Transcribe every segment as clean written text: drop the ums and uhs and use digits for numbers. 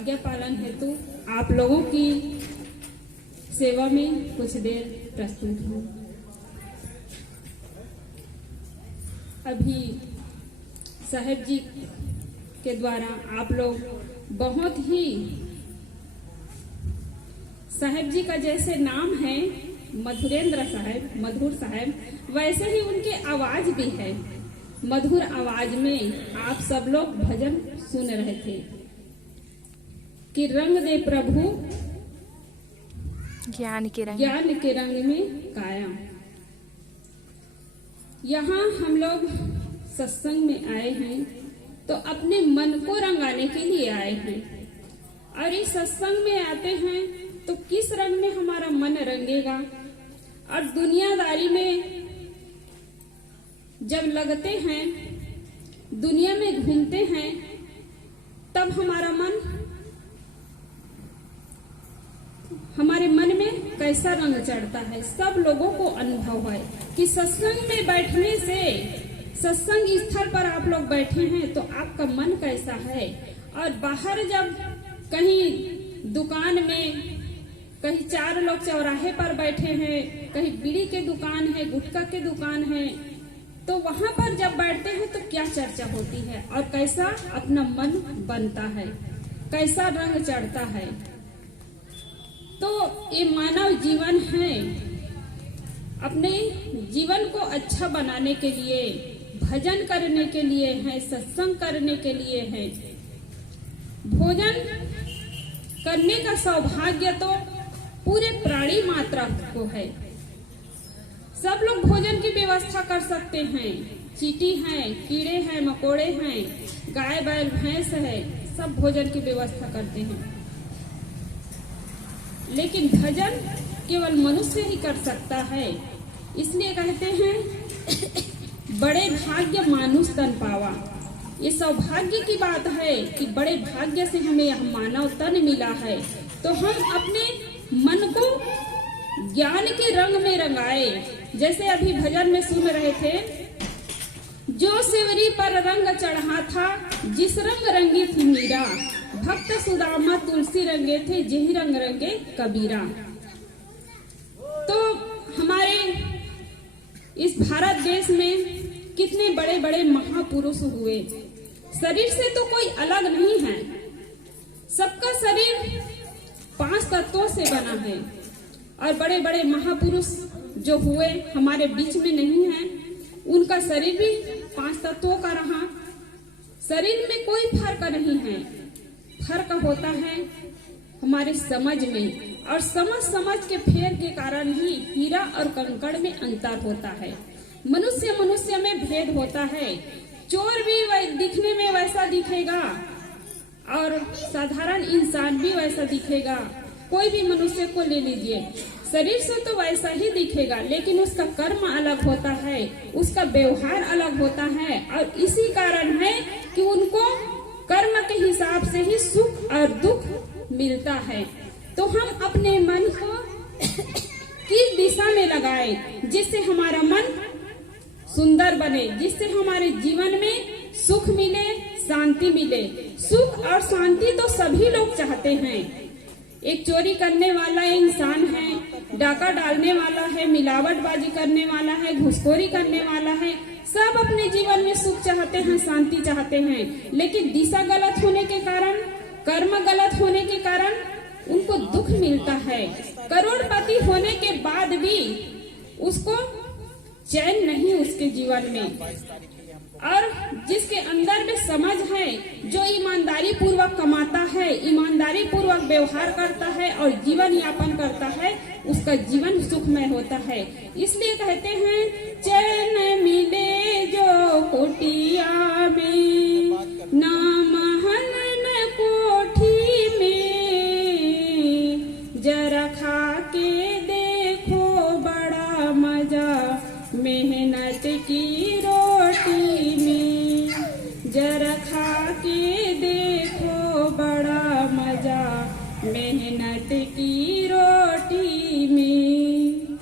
आज्ञा पालन हेतु आप लोगों की सेवा में कुछ देर प्रस्तुत हूँ। अभी साहेब जी के द्वारा आप लोग बहुत ही, साहेब जी का जैसे नाम है मधुरेंद्र साहब, मधुर साहब, वैसे ही उनकी आवाज भी है। मधुर आवाज में आप सब लोग भजन सुन रहे थे कि रंग दे प्रभु ज्ञान के रंग में काया। यहाँ हम लोग सत्संग में आए हैं तो अपने मन को रंगाने के लिए आए हैं, और इस सत्संग में आते हैं तो किस रंग में हमारा मन रंगेगा। और दुनियादारी में जब लगते हैं, दुनिया में घूमते हैं, तब हमारे मन में कैसा रंग चढ़ता है। सब लोगों को अनुभव है कि सत्संग में बैठने से, सत्संग स्थल पर आप लोग बैठे हैं तो आपका मन कैसा है। और बाहर जब कहीं दुकान में, कहीं 4 लोग चौराहे पर बैठे हैं, कहीं बीड़ी के दुकान है, गुटखा के दुकान है, तो वहां पर जब बैठते हैं तो क्या चर्चा होती है और कैसा अपना मन बनता है, कैसा रंग चढ़ता है। तो ये मानव जीवन है, अपने जीवन को अच्छा बनाने के लिए, भजन करने के लिए है, सत्संग करने के लिए है। भोजन करने का सौभाग्य तो पूरे प्राणी मात्रा को है। सब लोग भोजन की व्यवस्था कर सकते हैं। चींटी हैं, कीड़े हैं, मकोड़े हैं, गाय बैल भैंस है, सब भोजन की व्यवस्था करते हैं। लेकिन भजन केवल मनुष्य ही कर सकता है। इसलिए कहते हैं बड़े भाग्य मानुष तन पावा। ये सौभाग्य की बात है कि बड़े भाग्य से हमें यह मानव तन मिला है। तो हम अपने मन को ज्ञान के रंग में रंगाए। जैसे अभी भजन में सुन रहे थे, जो सेवरी पर रंग चढ़ा था, जिस रंग रंगी थी मीरा, भक्त सुदामा तुलसी रंगे थे, जेहि रंग रंगे कबीरा। तो हमारे इस भारत देश में कितने बड़े बड़े महापुरुष हुए। शरीर से तो कोई अलग नहीं है, सबका शरीर 5 तत्वों से बना है। और बड़े बड़े महापुरुष जो हुए हमारे बीच में नहीं है, उनका शरीर भी 5 तत्वों का रहा। शरीर में कोई फर्क नहीं है, फर्क होता है हमारे समझ में। और समझ के फेर के कारण ही हीरा और कंकड़ में अंतर होता है। मनुष्य में भेद होता है। चोर भी दिखने में वैसा दिखेगा और साधारण इंसान भी वैसा दिखेगा। कोई भी मनुष्य को ले लीजिए, शरीर से तो वैसा ही दिखेगा, लेकिन उसका कर्म अलग होता है, उसका व्यवहार अलग होता है। और इसी कारण है कि उनको कर्म के हिसाब से ही सुख और दुख मिलता है। तो हम अपने मन को किस दिशा में लगाएं जिससे हमारा मन सुंदर बने, जिससे हमारे जीवन में सुख मिले, शांति मिले। सुख और शांति तो सभी लोग चाहते हैं। एक चोरी करने वाला इंसान है, डाका डालने वाला है, मिलावटबाजी करने वाला है, घुसखोरी करने वाला है, सब अपने जीवन में सुख चाहते हैं, शांति चाहते हैं। लेकिन दिशा गलत होने के कारण, कर्म गलत होने के कारण उनको दुख मिलता है। करोड़पति होने के बाद भी उसको चैन नहीं उसके जीवन में। और जिसके अंदर में समझ है, जो ईमानदारी पूर्वक कमाता है, ईमानदारी पूर्वक व्यवहार करता है और जीवन यापन करता है, उसका जीवन सुखमय होता है। इसलिए कहते हैं चैन मिले जो कुटिया में, ना महल न कोठी में, जरा खा के देखो बड़ा मजा मेहनत की रोटी में, जरा खा के देखो बड़ा मजा मेहनत की रोटी में।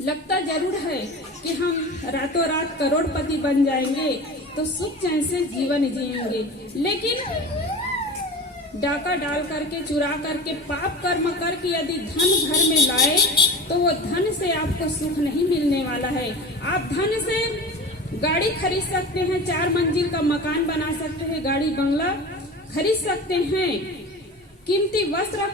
लगता जरूर है कि हम रातों रात करोड़पति बन जाएंगे तो सुख चैन से जीवन जिएंगे, लेकिन डाका डाल करके, चुरा करके, पाप कर्म करके यदि धन घर में लाए तो वो धन से आपको सुख नहीं मिलने वाला है। आप धन से गाड़ी खरीद सकते हैं, 4 मंजिल का मकान बना सकते हैं, गाड़ी बंगला खरीद सकते हैं, कीमती वस्त्र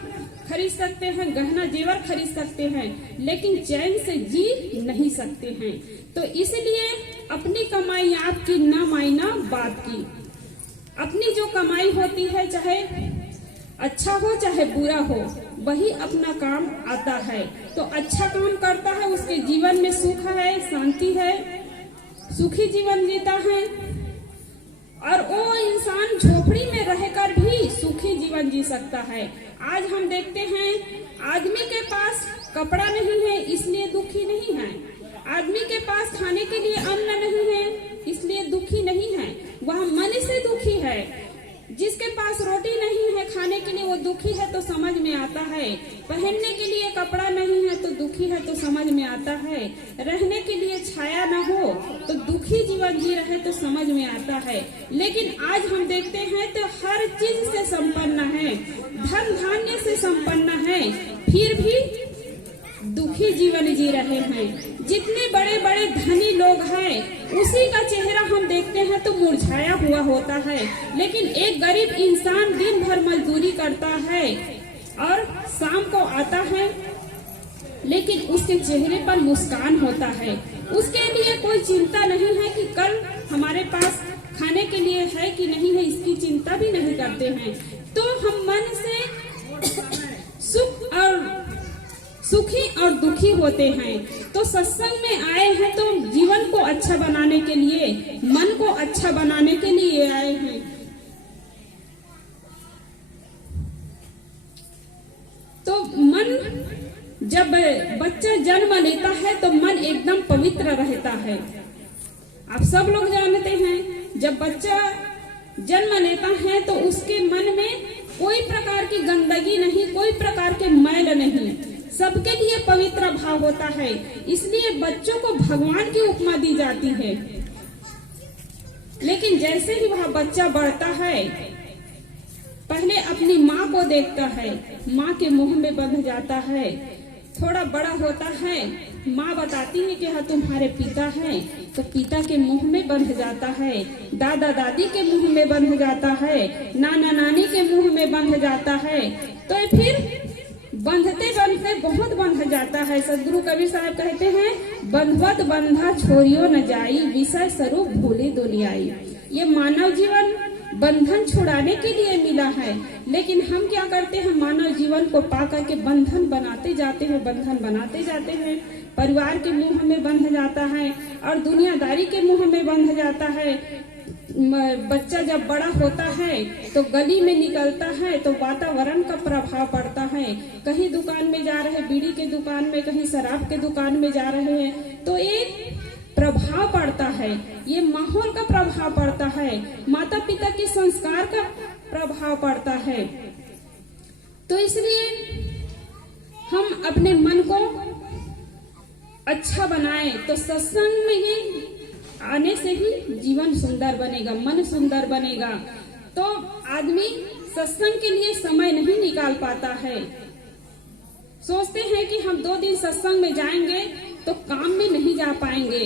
खरीद सकते हैं, गहना जेवर खरीद सकते हैं, लेकिन चैन से जी नहीं सकते हैं। तो इसलिए अपनी कमाई आपकी ना मायना बाप की। अपनी जो कमाई होती है, चाहे अच्छा हो चाहे बुरा हो, वही अपना काम आता है। तो अच्छा काम करता है, उसके जीवन में सुख है, शांति है, सुखी जीवन जीता है। और वो इंसान झोपड़ी में रहकर भी सुखी जीवन जी सकता है। आज हम देखते हैं आदमी के पास कपड़ा नहीं है इसलिए दुखी नहीं है, आदमी के पास खाने के लिए अन्न नहीं है इसलिए दुखी नहीं है, वह मन से दुखी है। जिसके पास रोटी नहीं है खाने के लिए वो दुखी है तो समझ में आता है, पहनने के लिए कपड़ा नहीं है तो दुखी है तो समझ में आता है, रहने के लिए छाया न हो तो दुखी जीवन जी रहे तो समझ में आता है। लेकिन आज हम देखते हैं तो हर चीज से संपन्न है, धन धान्य से संपन्न है, फिर भी दुखी जीवन जी रहे हैं। जितने बड़े बड़े धनी लोग हैं उसी का चेहरा हम देखते हैं तो मुरझाया हुआ होता है, लेकिन एक गरीब इंसान दिन भर मजदूरी करता है और शाम को आता है लेकिन उसके चेहरे पर मुस्कान होता है। उसके लिए कोई चिंता नहीं है कि कल हमारे पास खाने के लिए है कि नहीं है, इसकी चिंता भी नहीं करते हैं। तो हम मन से सुखी और दुखी होते हैं। तो सत्संग में आए हैं तो जीवन को अच्छा बनाने के लिए, मन को अच्छा बनाने के लिए आए हैं। तो मन, जब बच्चा जन्म लेता है तो मन एकदम पवित्र रहता है। आप सब लोग जानते हैं जब बच्चा जन्म लेता है तो उसके मन में कोई प्रकार की गंदगी नहीं, कोई प्रकार के मैल नहीं, सबके लिए पवित्र भाव होता है। इसलिए बच्चों को भगवान की उपमा दी जाती है। लेकिन जैसे ही वह बच्चा बढ़ता है, पहले अपनी माँ को देखता है, माँ के मुंह में बंध जाता है। थोड़ा बड़ा होता है, माँ बताती है कि हाँ तुम्हारे पिता हैं, तो पिता के मुंह में बंध जाता है, दादा दादी के मुंह में बंध जाता है, नाना नानी के मुंह में बंध जाता है। तो फिर बंधते बंधते बहुत बंध जाता है। सदगुरु कबीर साहब कहते हैं, बंधवत बंधा छोड़ियो न जाई, विषय स्वरूप भूली दुनियाई। ये मानव जीवन बंधन छुड़ाने के लिए मिला है, लेकिन हम क्या करते हैं, मानव जीवन को पा करके बंधन बनाते जाते हैं, बंधन बनाते जाते हैं। परिवार के मुंह में बंध जाता है और दुनियादारी के मुंह में बंध जाता है। बच्चा जब बड़ा होता है तो गली में निकलता है तो वातावरण का प्रभाव पड़ता है। कहीं दुकान में जा रहे, बीड़ी के दुकान में, कहीं शराब के दुकान में जा रहे हैं तो एक प्रभाव पड़ता है, ये माहौल का प्रभाव पड़ता है, माता पिता के संस्कार का प्रभाव पड़ता है। तो इसलिए हम अपने मन को अच्छा बनाए तो सत्संग में ही आने से ही जीवन सुंदर बनेगा, मन सुंदर बनेगा। तो आदमी सत्संग के लिए समय नहीं निकाल पाता है। सोचते हैं कि हम 2 दिन सत्संग में जाएंगे तो काम में नहीं जा पाएंगे,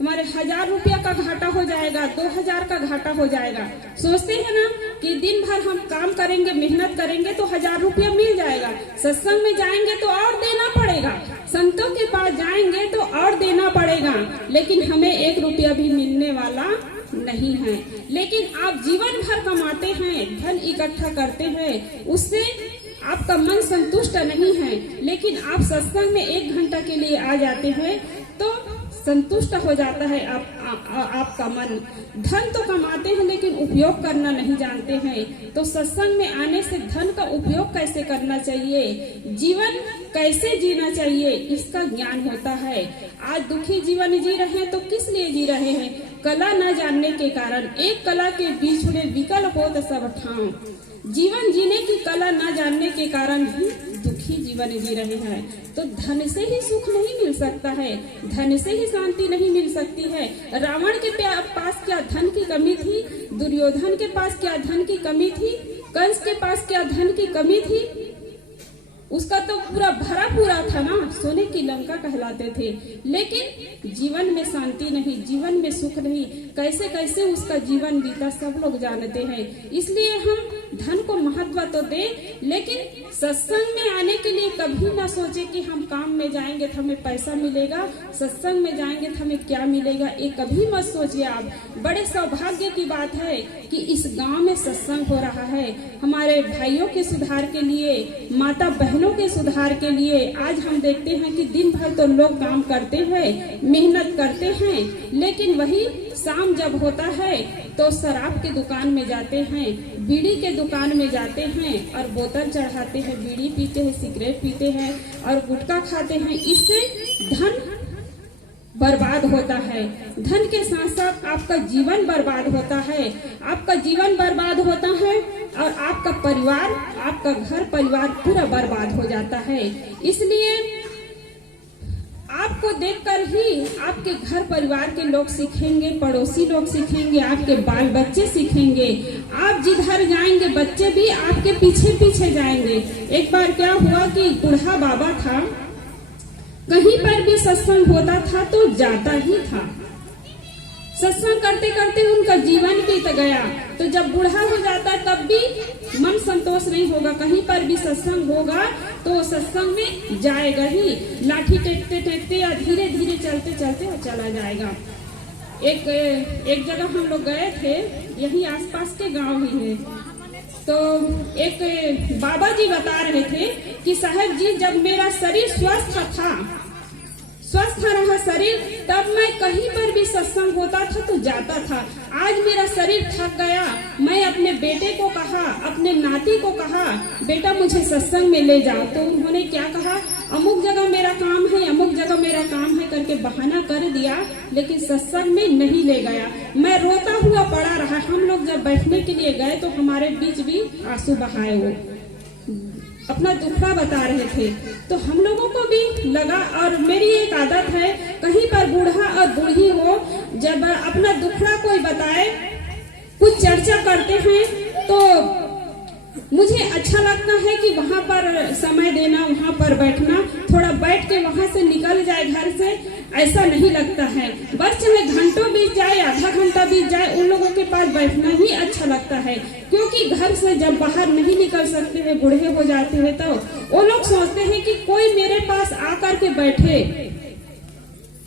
हमारे 1000 रुपया का घाटा हो जाएगा, 2000 का घाटा हो जाएगा। सोचते हैं ना कि दिन भर हम काम करेंगे, मेहनत करेंगे तो 1000 रुपया मिल जाएगा, सत्संग में जाएंगे तो और देना पड़ेगा, संतों के पास जाएंगे तो और देना पड़ेगा, लेकिन हमें 1 रुपया भी मिलने वाला नहीं है। लेकिन आप जीवन भर कमाते हैं, धन इकट्ठा करते हैं, उससे आपका मन संतुष्ट नहीं है, लेकिन आप सत्संग में 1 घंटा के लिए आ जाते हैं तो संतुष्ट हो जाता है आपका मन। धन तो कमाते हैं लेकिन उपयोग करना नहीं जानते हैं। तो सत्संग में आने से धन का उपयोग कैसे करना चाहिए, जीवन कैसे जीना चाहिए, इसका ज्ञान होता है। आज दुखी जीवन जी रहे हैं तो किस लिए जी रहे हैं, कला न जानने के कारण। एक कला के बीच में विकल हो तो सब ठाव, जीवन जीने की कला न जानने के कारण ही दुखी जीवन जी रहे हैं। तो धन से ही सुख नहीं मिल सकता है, धन से ही शांति नहीं मिल सकती है। रावण के पास क्या धन की कमी थी, दुर्योधन के पास क्या धन की कमी थी, कंस के पास क्या धन की कमी थी? उसका तो पूरा भरा पूरा था ना, सोने की लंका कहलाते थे। लेकिन जीवन में शांति नहीं, जीवन में सुख नहीं, कैसे कैसे उसका जीवन बीता सब लोग जानते हैं। इसलिए हम धन को महत्व तो दें, लेकिन सत्संग में आने के लिए कभी ना सोचे कि हम काम में जाएंगे तो हमें पैसा मिलेगा, सत्संग में जाएंगे तो हमें क्या मिलेगा, ये कभी मत सोचिए आप। बड़े सौभाग्य की बात है कि इस गांव में सत्संग हो रहा है। हमारे भाइयों के सुधार के लिए, माता बहनों के सुधार के लिए। आज हम देखते हैं कि दिन भर तो लोग काम करते हैं, मेहनत करते हैं, लेकिन वही शाम जब होता है तो शराब के दुकान में जाते हैं, बीड़ी के दुकान में जाते हैं और बोतल चढ़ाते हैं, बीड़ी पीते हैं, सिगरेट पीते हैं और गुटखा खाते हैं। इससे धन बर्बाद होता है। धन के साथ साथ आपका जीवन बर्बाद होता है, आपका जीवन बर्बाद होता है और आपका परिवार, आपका घर परिवार पूरा बर्बाद हो जाता है। इसलिए आपको देखकर ही आपके घर परिवार के लोग सीखेंगे, पड़ोसी लोग सीखेंगे, आपके बाल बच्चे सीखेंगे। आप जिधर जाएंगे बच्चे भी आपके पीछे पीछे जाएंगे। एक बार क्या हुआ कि बूढ़ा बाबा था, कहीं पर भी सत्संग होता था तो जाता ही था। सत्संग करते करते उनका जीवन बीत गया। तो जब बूढ़ा हो जाता तब भी मन संतोष नहीं होगा, कहीं पर भी सत्संग होगा तो सत्संग में जाएगा ही। लाठी टेकते टेकते या धीरे धीरे चलते चलते वो चला जाएगा। एक जगह हम लोग गए थे, यही आसपास के गांव ही है। तो एक बाबा जी बता रहे थे कि साहब जी, जब मेरा शरीर स्वस्थ रहा शरीर, तब मैं कहीं पर भी सत्संग होता था तो जाता था। आज मेरा शरीर थक गया, मैं अपने बेटे को कहा, अपने नाती को कहा, बेटा मुझे सत्संग में ले जाओ। तो उन्होंने क्या कहा, अमुक जगह मेरा काम है, अमुक जगह मेरा काम है करके बहाना कर दिया, लेकिन सत्संग में नहीं ले गया। मैं रोता हुआ पड़ा रहा। हम लोग जब बैठने के लिए गए तो हमारे बीच भी आंसू बहाए, वो अपना दुखड़ा बता रहे थे। तो हम लोगों को भी लगा, और मेरी एक आदत है, कहीं पर बूढ़ा और बूढ़ी हो, जब अपना दुखड़ा कोई बताए, कुछ चर्चा करते हैं, तो मुझे अच्छा लगता है कि वहाँ पर समय देना, वहाँ पर बैठना, थोड़ा बैठ के वहाँ से निकल जाए घर से, ऐसा नहीं लगता है। बस चाहे घंटों बीत जाए, आधा घंटा बीत जाए, उन लोगों के पास बैठना ही अच्छा लगता है। क्योंकि घर से जब बाहर नहीं निकल सकते हैं, बूढ़े हो जाते हैं, तो वो लोग सोचते हैं कि कोई मेरे पास आकर के बैठे,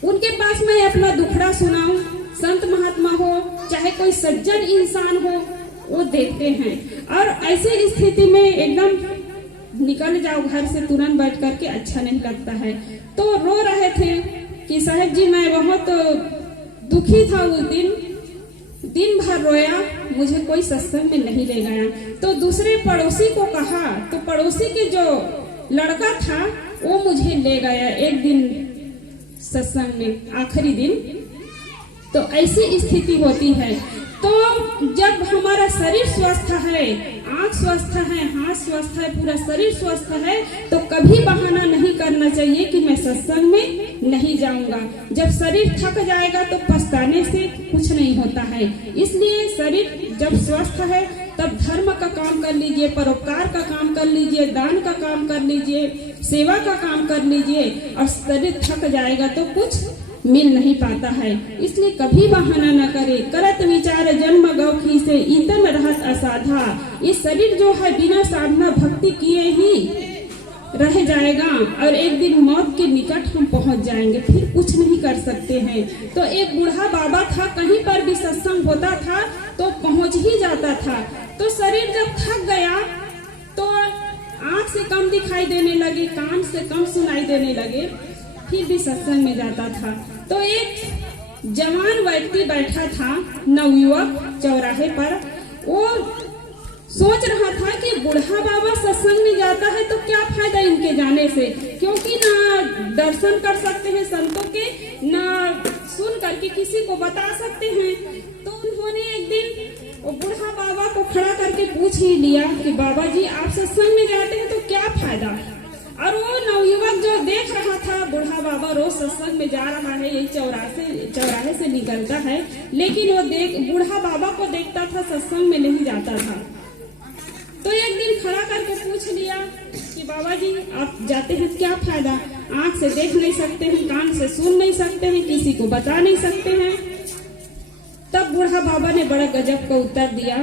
उनके पास मैं अपना दुखड़ा सुनाऊं। संत महात्मा हो चाहे कोई सज्जन इंसान हो, वो देखते हैं। और ऐसे स्थिति में एकदम निकल जाओ घर से तुरंत बैठ करके, अच्छा नहीं लगता है। तो रो रहे थे कि साहब जी, मैं बहुत दुखी था उस दिन भर रोया, मुझे कोई सत्संग में नहीं ले गया। तो दूसरे पड़ोसी को कहा, तो पड़ोसी के जो लड़का था वो मुझे ले गया एक दिन सत्संग में, आखिरी दिन। तो ऐसी स्थिति होती है। तो जब हमारा शरीर स्वस्थ है, आंख स्वस्थ है, हाथ स्वस्थ है, पूरा शरीर स्वस्थ है, तो कभी बहाना नहीं करना चाहिए कि मैं सत्संग में नहीं जाऊंगा। जब शरीर थक जाएगा तो पछताने से कुछ नहीं होता है। इसलिए शरीर जब स्वस्थ है तब धर्म का काम कर लीजिए, परोपकार का काम कर लीजिए, दान का काम कर लीजिए, सेवा का काम कर लीजिए। और शरीर थक जाएगा तो कुछ मिल नहीं पाता है। इसलिए कभी बहाना न करे। करत विचार जन्म गौखी से ईतन रहत असाधा। ये शरीर जो है बिना साधना भक्ति किए ही रह जाएगा और एक दिन मौत के निकट हम पहुंच जाएंगे, फिर कुछ नहीं कर सकते हैं। तो एक बूढ़ा बाबा था, कहीं पर भी सत्संग होता था तो पहुंच ही जाता था। तो शरीर जब थक गया तो आंख से कम दिखाई देने लगे, कान से कम सुनाई देने लगे, फिर भी सत्संग में जाता था। तो एक जवान व्यक्ति बैठा था, नवयुवक, चौराहे पर। वो सोच रहा था कि बूढ़ा बाबा सत्संग में जाता है तो क्या फायदा इनके जाने से, क्योंकि ना दर्शन कर सकते हैं संतों के, ना सुन करके किसी को बता सकते हैं। तो उन्होंने एक दिन वो बूढ़ा बाबा को खड़ा करके पूछ ही लिया कि बाबा जी, आप सत्संग में जाते हैं तो क्या फायदा। और वो नवयुवक जो देख रहा था, बूढ़ा बाबा रोज सत्संग में जा रहा है, यही चौराहे से निकलता है, लेकिन वो बूढ़ा बाबा को देखता था, सत्संग में नहीं जाता था। तो एक दिन खड़ा करके पूछ लिया कि बाबा जी आप जाते हैं क्या फायदा, आंख से देख नहीं सकते हैं, कान से सुन नहीं सकते हैं, किसी को बता नहीं सकते हैं। तब बूढ़ा बाबा ने बड़ा गजब का उत्तर दिया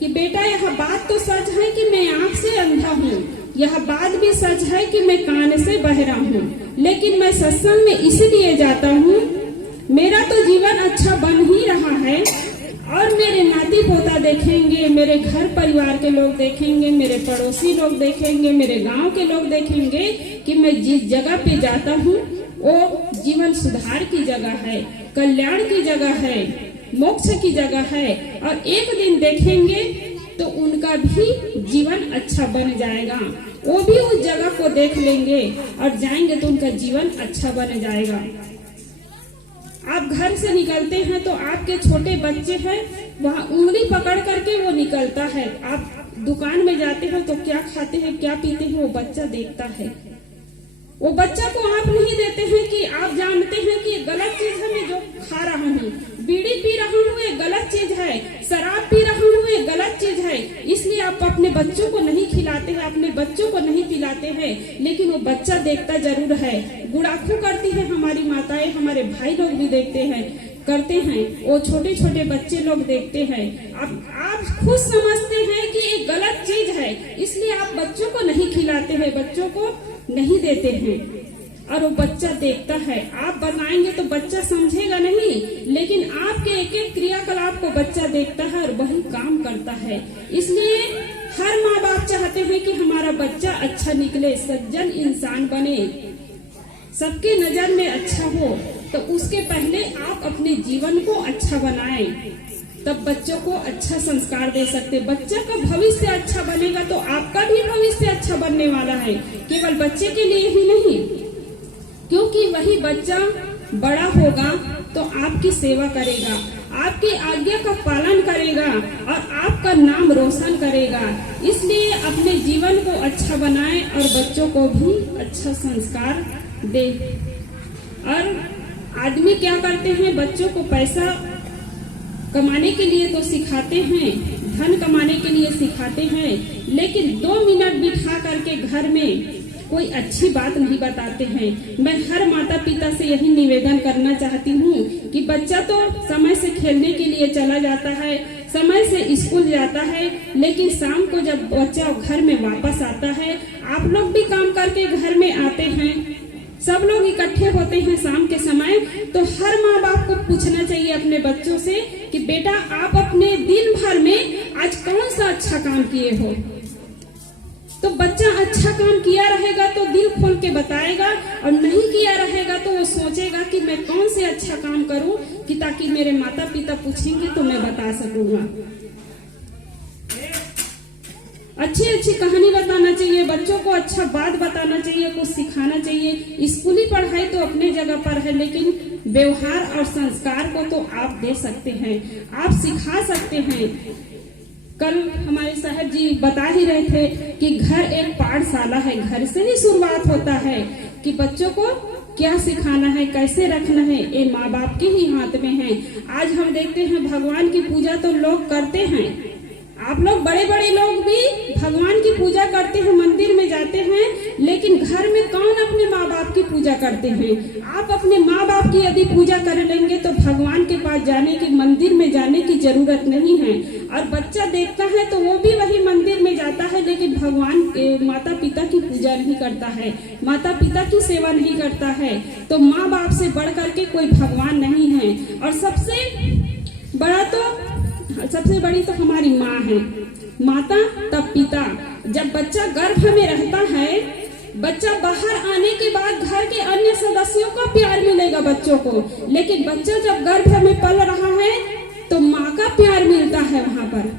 कि बेटा यह बात तो सच है कि मैं आंख से अंधा हूँ, यह बात भी सच है कि मैं कान से बहरा हूँ, लेकिन मैं सत्संग में इसलिए जाता हूँ, मेरा तो जीवन अच्छा बन ही रहा है और मेरे नाती पोता देखेंगे, मेरे घर परिवार के लोग देखेंगे, मेरे पड़ोसी लोग देखेंगे, मेरे गांव के लोग देखेंगे कि मैं जिस जगह पे जाता हूँ वो जीवन सुधार की जगह है, कल्याण की जगह है, मोक्ष की जगह है। और एक दिन देखेंगे तो उनका भी जीवन अच्छा बन जाएगा, वो भी उस जगह को देख लेंगे और जाएंगे तो उनका जीवन अच्छा बन जाएगा। आप घर से निकलते हैं तो आपके छोटे बच्चे हैं, वहाँ उंगली पकड़ करके वो निकलता है। आप दुकान में जाते हो तो क्या खाते हैं क्या पीते हैं वो बच्चा देखता है। वो बच्चा को आप नहीं देते हैं कि आप जानते हैं कि गलत चीज है, मैं जो खा रहा हूँ, बीड़ी पी रहा हूँ ये गलत चीज है, शराब पी रहा हूँ ये गलत चीज है, इसलिए आप अपने बच्चों को नहीं खिलाते हैं, अपने बच्चों को नहीं पिलाते हैं। लेकिन वो बच्चा देखता जरूर है। गुड़ाखू करती है हमारी माताएं, हमारे भाई लोग भी देखते हैं, करते हैं, वो छोटे छोटे बच्चे लोग देखते हैं। आप खुद समझते हैं कि ये गलत चीज है, इसलिए आप बच्चों को नहीं खिलाते हैं, बच्चों को नहीं देते हैं, और वो बच्चा देखता है। आप बताएंगे तो बच्चा समझेगा नहीं, लेकिन आपके एक एक क्रियाकलाप को बच्चा देखता है और वही काम करता है। इसलिए हर माँ बाप चाहते हैं कि हमारा बच्चा अच्छा निकले, सज्जन इंसान बने, सबके नजर में अच्छा हो। तो उसके पहले आप अपने जीवन को अच्छा बनाएं, तब बच्चों को अच्छा संस्कार दे सकते। बच्चा का भविष्य अच्छा बनेगा तो आपका भी भविष्य अच्छा बनने वाला है, केवल बच्चे के लिए ही नहीं, क्योंकि वही बच्चा बड़ा होगा तो आपकी सेवा करेगा, आपकी आज्ञा का पालन करेगा और आपका नाम रोशन करेगा। इसलिए अपने जीवन को अच्छा बनाएं और बच्चों को भी अच्छा संस्कार दे। और आदमी क्या करते हैं, बच्चों को पैसा कमाने के लिए तो सिखाते हैं, धन कमाने के लिए सिखाते हैं, लेकिन 2 मिनट बिठा करके घर में कोई अच्छी बात नहीं बताते हैं। मैं हर माता पिता से यही निवेदन करना चाहती हूँ कि बच्चा तो समय से खेलने के लिए चला जाता है, समय से स्कूल जाता है, लेकिन शाम को जब बच्चा घर में वापस आता है, आप लोग भी काम करके घर में आते हैं, सब लोग इकट्ठे होते हैं शाम के समय, तो हर माँ बाप को पूछना चाहिए अपने बच्चों से कि बेटा आप अपने दिन भर में आज कौन सा अच्छा काम किए हो। तो बच्चा अच्छा काम किया रहेगा तो दिल खोल के बताएगा, और नहीं किया रहेगा तो वो सोचेगा कि मैं कौन से अच्छा काम करूं कि ताकि मेरे माता पिता पूछेंगे तो मैं बता सकूंगा। अच्छी अच्छी कहानी बताना चाहिए, बच्चों को अच्छा बात बताना चाहिए, कुछ सिखाना चाहिए। स्कूली पढ़ाई तो अपने जगह पर है, लेकिन व्यवहार और संस्कार को तो आप दे सकते हैं, आप सिखा सकते हैं। कल हमारे साहब जी बता ही रहे थे कि घर एक पाठशाला है, घर से ही शुरुआत होता है कि बच्चों को क्या सिखाना है, कैसे रखना है, ये माँ बाप के ही हाथ में है। आज हम देखते हैं भगवान की पूजा तो लोग करते हैं, आप लोग बड़े बड़े लोग भी भगवान की पूजा करते हैं, मंदिर में जाते हैं, लेकिन घर में कौन अपने माँ बाप की पूजा करते हैं। आप अपने माँ बाप की यदि पूजा कर लेंगे तो भगवान के पास जाने की, मंदिर में जाने की जरूरत नहीं है। और बच्चा देखता है तो वो भी वही मंदिर में जाता है, लेकिन भगवान माता पिता की पूजा नहीं करता है, माता पिता की सेवा नहीं करता है। तो माँ बाप से बढ़ करके कोई भगवान नहीं है। और सबसे बड़ी तो हमारी माँ है, माता तब पिता। जब बच्चा गर्भ में रहता है, बच्चा बाहर आने के बाद घर के अन्य सदस्यों का प्यार मिलेगा बच्चों को, लेकिन बच्चा जब गर्भ में पल रहा है तो माँ का प्यार मिलता है। वहाँ पर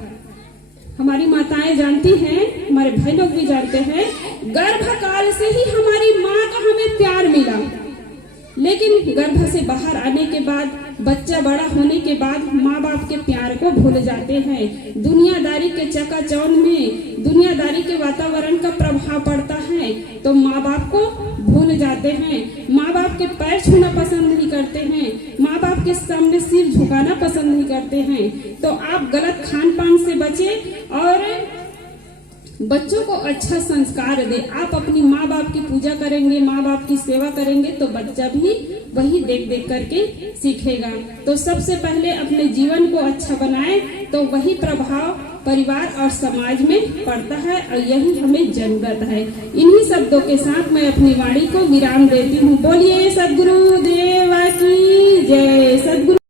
हमारी माताएं जानती हैं, हमारे भाई लोग भी जानते हैं, गर्भ काल से ही हमारी माँ का हमें प्यार मिला, लेकिन गर्भ से बाहर आने के बाद, बच्चा बड़ा होने के बाद माँ बाप के प्यार को भूल जाते हैं। दुनियादारी के चकाचौंध में, दुनियादारी के वातावरण का प्रभाव पड़ता है तो माँ बाप को भूल जाते हैं। माँ बाप के पैर छूना पसंद नहीं करते हैं, माँ बाप के सामने सिर झुकाना पसंद नहीं करते हैं। तो आप गलत खान पान से बचें और बच्चों को अच्छा संस्कार दे। आप अपनी माँ बाप की पूजा करेंगे, माँ बाप की सेवा करेंगे तो बच्चा भी वही देख देख करके सीखेगा। तो सबसे पहले अपने जीवन को अच्छा बनाए तो वही प्रभाव परिवार और समाज में पड़ता है और यही हमें जरूरत है। इन्हीं शब्दों के साथ मैं अपनी वाणी को विराम देती हूँ। बोलिए सद्गुरु देव की जय। सद्गुरु